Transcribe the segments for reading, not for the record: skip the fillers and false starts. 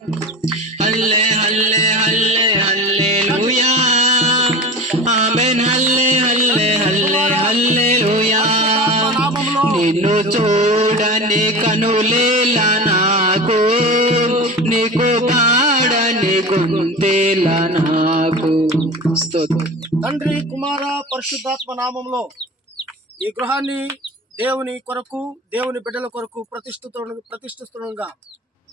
హల్లే హల్లే హల్లే హల్లెలూయా ఆమేన్ హల్లే హల్లే హల్లే హల్లెలూయా నిన్ను చూడని కనులేలా నాకు నీకు పాడని గొంతేలా నాకు. తండ్రి కుమార పరిశుద్ధాత్మ నామంలో ఈ గృహాన్ని దేవుని కొరకు దేవుని బిడ్డల కొరకు ప్రతిష్ఠిస్తుండగా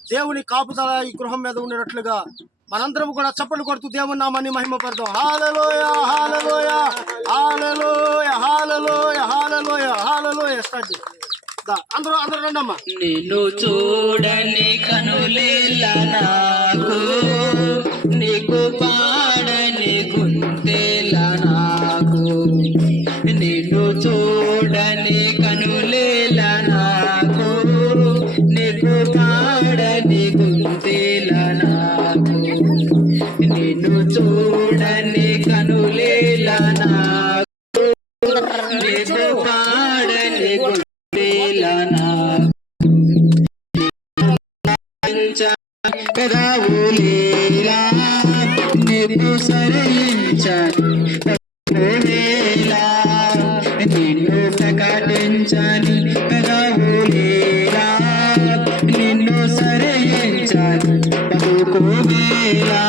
దేవుని కాపుదల ఈ గృహం మీద ఉండేటట్లుగా మనందరం కూడా చప్పట్లు కొడుతూ దేవుని నామాన్ని మహిమపడదాం. హల్లెలూయా హల్లెలూయా హల్లెలూయా హల్లెలూయా హల్లెలూయా హల్లెలూయా. స్టార్ట్ అందరూ రండమ్మా. నిన్ను చూడని కనులేలా నాకు నీకు పాడని గుండెలా నాకు. నిన్ను చూడని కనులేలా నాకు నీకు పాడని గుండెలా నాకు. నిన్ను చూడని కనులేలా నాకు నీకు పాడని గుండెలా నాకు. పెదవులేలా నిన్ను సరించని నిన్ను ప్రకటించని పెదవులేలా నిన్ను సరించని బతుకులేలా